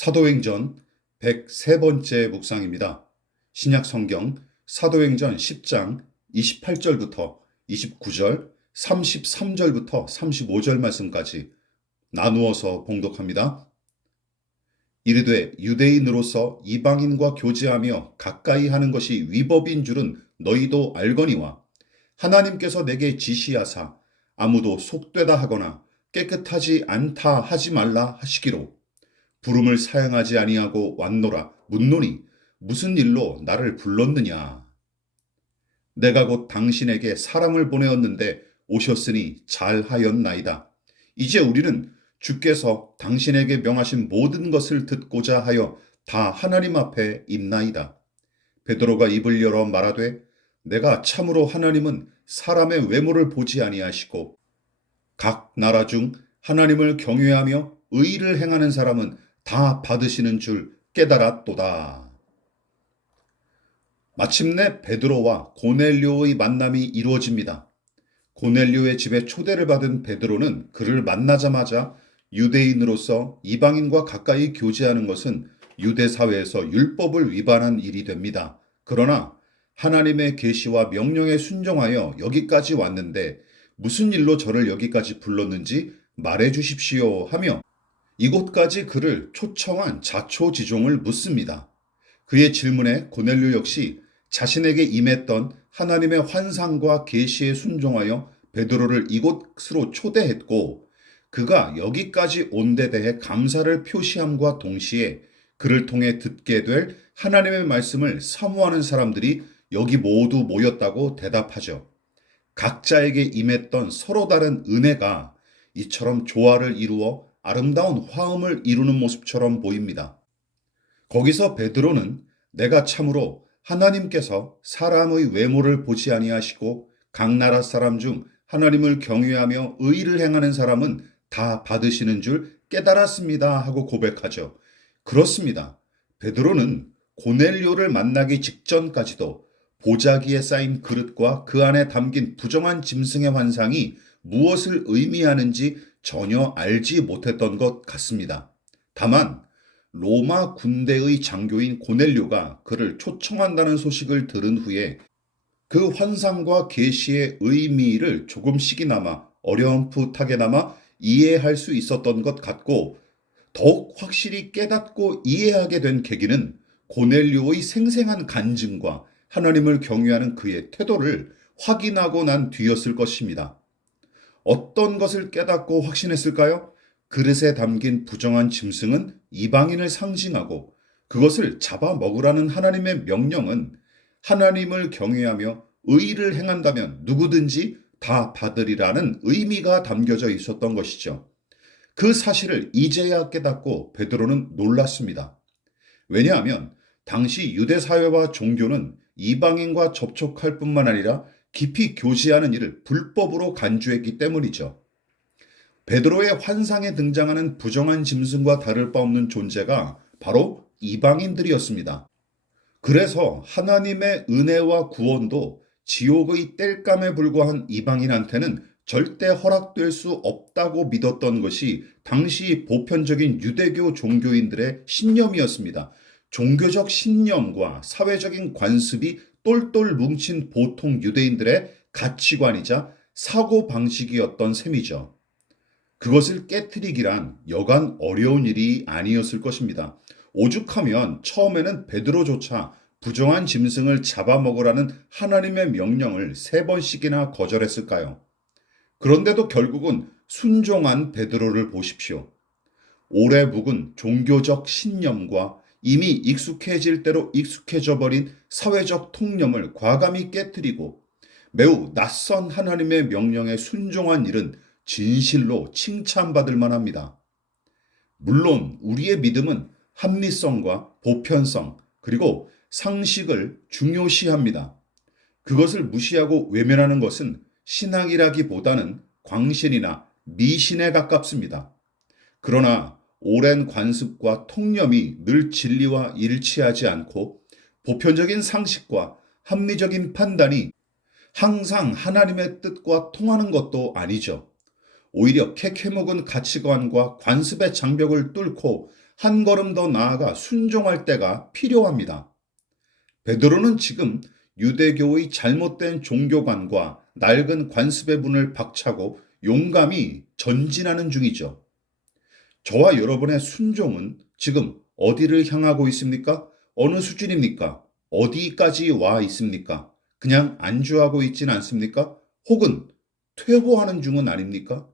사도행전 103번째 묵상입니다. 신약 성경 사도행전 10장 28절부터 29절, 33절부터 35절 말씀까지 나누어서 봉독합니다. 이르되 유대인으로서 이방인과 교제하며 가까이 하는 것이 위법인 줄은 너희도 알거니와 하나님께서 내게 지시하사 아무도 속되다 하거나 깨끗하지 않다 하지 말라 하시기로 부름을 사양하지 아니하고 왔노라. 묻노니 무슨 일로 나를 불렀느냐? 내가 곧 당신에게 사람을 보내었는데 오셨으니 잘하였나이다. 이제 우리는 주께서 당신에게 명하신 모든 것을 듣고자 하여 다 하나님 앞에 있나이다. 베드로가 입을 열어 말하되 내가 참으로 하나님은 사람의 외모를 보지 아니하시고 각 나라 중 하나님을 경외하며 의를 행하는 사람은 다 받으시는 줄 깨달았도다. 마침내 베드로와 고넬료의 만남이 이루어집니다. 고넬료의 집에 초대를 받은 베드로는 그를 만나자마자 유대인으로서 이방인과 가까이 교제하는 것은 유대 사회에서 율법을 위반한 일이 됩니다. 그러나 하나님의 계시와 명령에 순종하여 여기까지 왔는데 무슨 일로 저를 여기까지 불렀는지 말해 주십시오 하며 이곳까지 그를 초청한 자초지종을 묻습니다. 그의 질문에 고넬료 역시 자신에게 임했던 하나님의 환상과 계시에 순종하여 베드로를 이곳으로 초대했고 그가 여기까지 온 데 대해 감사를 표시함과 동시에 그를 통해 듣게 될 하나님의 말씀을 사모하는 사람들이 여기 모두 모였다고 대답하죠. 각자에게 임했던 서로 다른 은혜가 이처럼 조화를 이루어 아름다운 화음을 이루는 모습처럼 보입니다. 거기서 베드로는 내가 참으로 하나님께서 사람의 외모를 보지 아니하시고 각 나라 사람 중 하나님을 경외하며 의를 행하는 사람은 다 받으시는 줄 깨달았습니다 하고 고백하죠. 그렇습니다. 베드로는 고넬료를 만나기 직전까지도 보자기에 쌓인 그릇과 그 안에 담긴 부정한 짐승의 환상이 무엇을 의미하는지 전혀 알지 못했던 것 같습니다. 다만 로마 군대의 장교인 고넬료가 그를 초청한다는 소식을 들은 후에 그 환상과 계시의 의미를 조금씩이나마 어렴풋하게나마 이해할 수 있었던 것 같고 더욱 확실히 깨닫고 이해하게 된 계기는 고넬료의 생생한 간증과 하나님을 경외하는 그의 태도를 확인하고 난 뒤였을 것입니다. 어떤 것을 깨닫고 확신했을까요? 그릇에 담긴 부정한 짐승은 이방인을 상징하고 그것을 잡아 먹으라는 하나님의 명령은 하나님을 경외하며 의를 행한다면 누구든지 다 받으리라는 의미가 담겨져 있었던 것이죠. 그 사실을 이제야 깨닫고 베드로는 놀랐습니다. 왜냐하면 당시 유대 사회와 종교는 이방인과 접촉할 뿐만 아니라 깊이 교제하는 일을 불법으로 간주했기 때문이죠. 베드로의 환상에 등장하는 부정한 짐승과 다를 바 없는 존재가 바로 이방인들이었습니다. 그래서 하나님의 은혜와 구원도 지옥의 땔감에 불과한 이방인한테는 절대 허락될 수 없다고 믿었던 것이 당시 보편적인 유대교 종교인들의 신념이었습니다. 종교적 신념과 사회적인 관습이 똘똘 뭉친 보통 유대인들의 가치관이자 사고 방식이었던 셈이죠. 그것을 깨뜨리기란 여간 어려운 일이 아니었을 것입니다. 오죽하면 처음에는 베드로조차 부정한 짐승을 잡아먹으라는 하나님의 명령을 세 번씩이나 거절했을까요? 그런데도 결국은 순종한 베드로를 보십시오. 오래 묵은 종교적 신념과 이미 익숙해질 대로 익숙해져 버린 사회적 통념을 과감히 깨뜨리고 매우 낯선 하나님의 명령에 순종한 일은 진실로 칭찬받을 만합니다. 물론 우리의 믿음은 합리성과 보편성 그리고 상식을 중요시합니다. 그것을 무시하고 외면하는 것은 신앙이라기보다는 광신이나 미신에 가깝습니다. 그러나 오랜 관습과 통념이 늘 진리와 일치하지 않고 보편적인 상식과 합리적인 판단이 항상 하나님의 뜻과 통하는 것도 아니죠. 오히려 캐캐먹은 가치관과 관습의 장벽을 뚫고 한 걸음 더 나아가 순종할 때가 필요합니다. 베드로는 지금 유대교의 잘못된 종교관과 낡은 관습의 문을 박차고 용감히 전진하는 중이죠. 저와 여러분의 순종은 지금 어디를 향하고 있습니까? 어느 수준입니까? 어디까지 와 있습니까? 그냥 안주하고 있진 않습니까? 혹은 퇴보하는 중은 아닙니까?